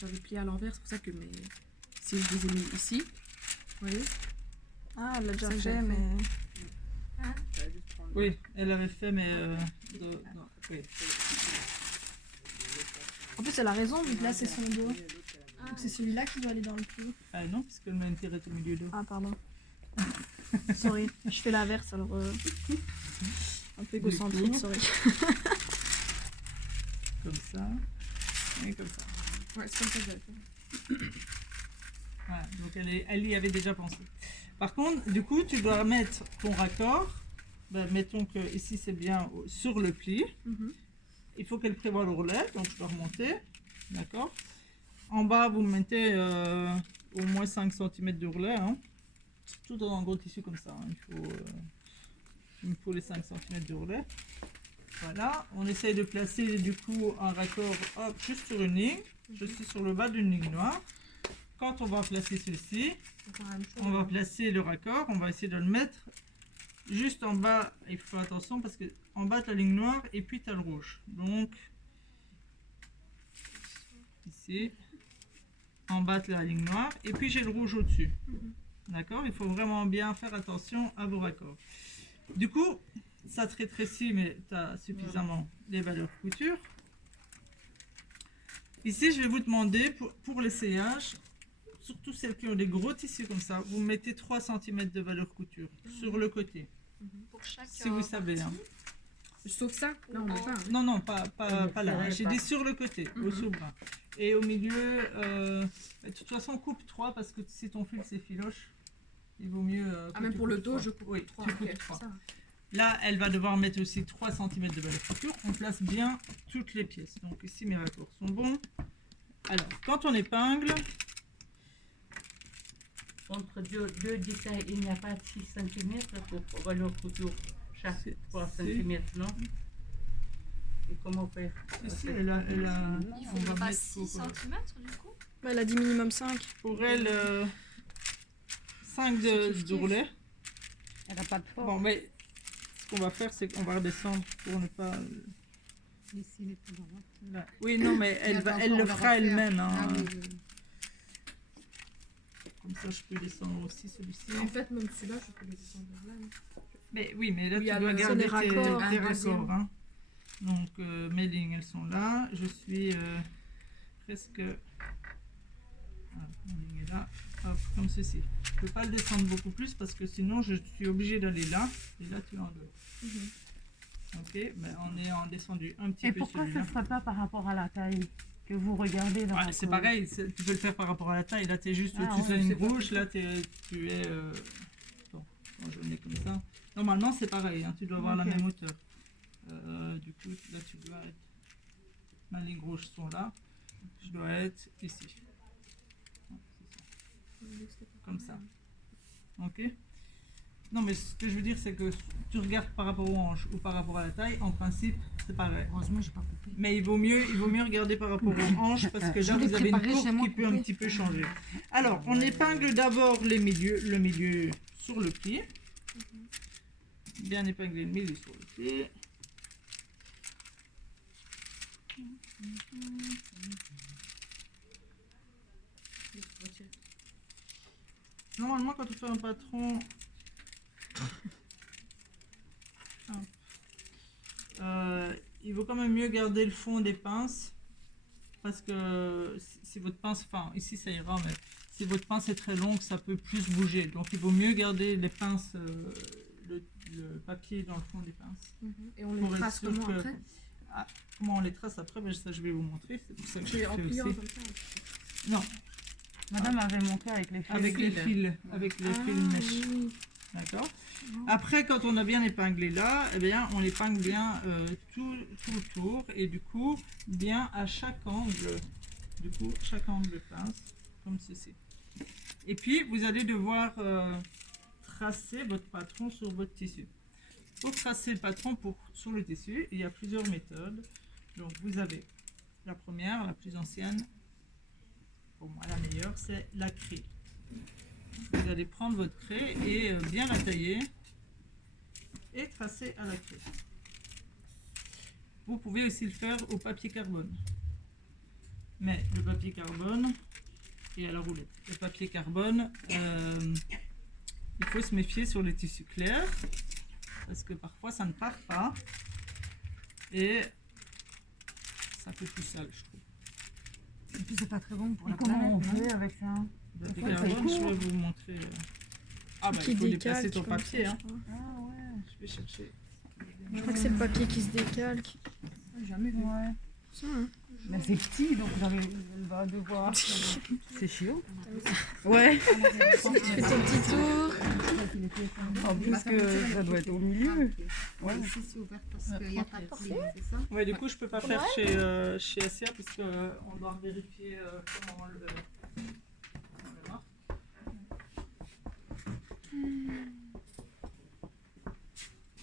j'avais plié à l'envers, c'est pour ça que mes... Si je les ai mis ici, vous voyez. Ah, elle l'a déjà Ça, fait, j'avais mais... Oui, elle avait fait, mais... non, oui. En plus, elle a raison, vu que là, c'est son dos. Donc c'est celui-là qui doit aller dans le pli. Ah non, parce qu'elle m'a intérêt au milieu d'eau. Ah, pardon. Sorry, je fais l'inverse, alors... un peu égocentrique, coup. sorry. Comme ça. Et comme ça. Ouais, c'est comme ça que j'avais fait. Voilà, donc elle y avait déjà pensé. Par contre, du coup, tu dois mettre ton raccord. Ben, mettons que ici c'est bien sur le pli. Il faut qu'elle prévoie l'ourlet, donc je dois remonter. D'accord. En bas, vous mettez au moins 5 cm d'ourlet. Hein. Tout dans un gros tissu comme ça. Hein. Il me faut les 5 cm d'ourlet. Voilà. On essaye de placer du coup un raccord hop, juste sur une ligne. Je suis sur le bas d'une ligne noire. Quand on va placer ceci, on va placer le raccord. On va essayer de le mettre juste en bas. Il faut faire attention parce que en bas, tu as la ligne noire et puis tu as le rouge. Donc, ici, en bas, tu as la ligne noire et puis j'ai le rouge au-dessus. D'accord? Il faut vraiment bien faire attention à vos raccords. Du coup, ça te rétrécit, mais tu as suffisamment les valeurs couture. Ici, je vais vous demander, pour l'essayage, surtout celles qui ont des gros tissus comme ça, vous mettez 3 cm de valeur couture sur le côté. Pour chaque... Si vous savez. Hein. Sauf ça, là on n'a pas. Non, non, pas là. J'ai dit sur le côté, au sous-bras. Et au milieu, de toute façon, coupe 3 parce que si ton fil c'est filoche, il vaut mieux. Ah, même pour le dos, 3. je coupe Oui, 3. tu coupes 3. Là, elle va devoir mettre aussi 3 cm de valeur couture. On place bien toutes les pièces. Donc ici, mes raccords sont bons. Alors, quand on épingle, Entre deux dessins, il n'y a pas 6 cm pour valeur couture chaque 3 cm, non? Et comment faire? ici, elle a Il on va faut pas mettre 6 pour, cm du coup. Bah, elle a dit minimum 5. pour elle 5 d'ourlet. Elle n'a pas de forme. Bon, mais ce qu'on va faire, c'est qu'on va redescendre pour ne pas. Là. Oui, non, mais elle le fera elle-même. Hein. Ah, oui. Comme ça, je peux descendre aussi celui-ci. En fait, même celui-là, je peux le descendre vers là. Mais oui, mais là, Oui, tu alors, dois c'est garder les raccords. tes Un deuxième. raccords. Hein. Donc, mes lignes, elles sont là. Je suis presque. Voilà, ma ligne est là. Hop, comme ceci. Je ne peux pas le descendre beaucoup plus parce que sinon, je suis obligée d'aller là. Et là, tu enlèves. Ok, ben, on est en descendu un petit Et peu pourquoi ça celui-là. ne serait pas par rapport à la taille que vous regardez dans Ouais, la c'est colle? pareil, tu peux le faire par rapport à la taille. Là, tu es juste Ah, au-dessus de ouais, la ligne c'est pas rouge. Là, tu es. Attends, quand je le mets comme ça. Normalement, c'est pareil. Hein, tu dois avoir la Ok. même hauteur. Du coup, là, tu dois être. Ma ligne rouge sont là. Je dois être ici. Ouais, c'est ça. Comme ça. Ok? Non, mais ce que je veux dire, c'est que tu regardes par rapport aux hanches ou par rapport à la taille, en principe, c'est pareil. Heureusement, j'ai pas coupé. Mais il vaut mieux regarder par rapport aux hanches parce que là, l'ai vous avez une préparé courbe chez moi qui peut un coupée. petit peu changer. Alors, on épingle d'abord le milieu sur le pli. Bien épingler le milieu sur le pli. Normalement, quand tu fais un patron, il vaut quand même mieux garder le fond des pinces parce que si votre pince, enfin ici ça ira, mais si votre pince est très longue, ça peut plus bouger. Donc il vaut mieux garder les pinces, le papier dans le fond des pinces. Et on Pour les être trace sûr comment que- après? Ah, comment on les trace après, ben, ça je vais vous montrer. C'est pour ça que je C'est en fais pliant aussi. comme ça. Non, Madame avait montré avec les fils. avec les fils, avec les fils mèches. oui. D'accord. Après, quand on a bien épinglé là, eh bien, on épingle bien tout le tour et du coup, bien à chaque angle. Du coup, chaque angle de pince, comme ceci. Et puis, vous allez devoir tracer votre patron sur votre tissu. Pour tracer le patron sur le tissu, il y a plusieurs méthodes. Donc, vous avez la première, la plus ancienne, pour moi la meilleure, c'est la craie. Vous allez prendre votre craie et bien la tailler et tracer à la craie. Vous pouvez aussi le faire au papier carbone. met le papier carbone et à la roulette. Le papier carbone, il faut se méfier sur les tissus clairs parce que parfois ça ne part pas et ça fait tout sale, je trouve. Et puis c'est pas très bon pour Et la comment on planète, non fait avec ça? Le papier Ouais, carbone, c'est je vais vous montrer. Ah bah Qui il faut décalque déplacer ton comme papier. ça, Hein. je crois. Ah ouais, Je vais chercher. Je crois que c'est le papier qui se décalque. j'ai jamais vu. ouais. Ça, hein. Mais c'est petit, donc elle va devoir. C'est chiant. Ouais. Tu fais ton petit tour. En plus que ça doit être au milieu. Ouais. Ici c'est ouvert parce qu'il n'y a pas de clé, c'est ça? Ouais, du coup, je peux pas faire chez Asia puisque on doit vérifier comment on le marque.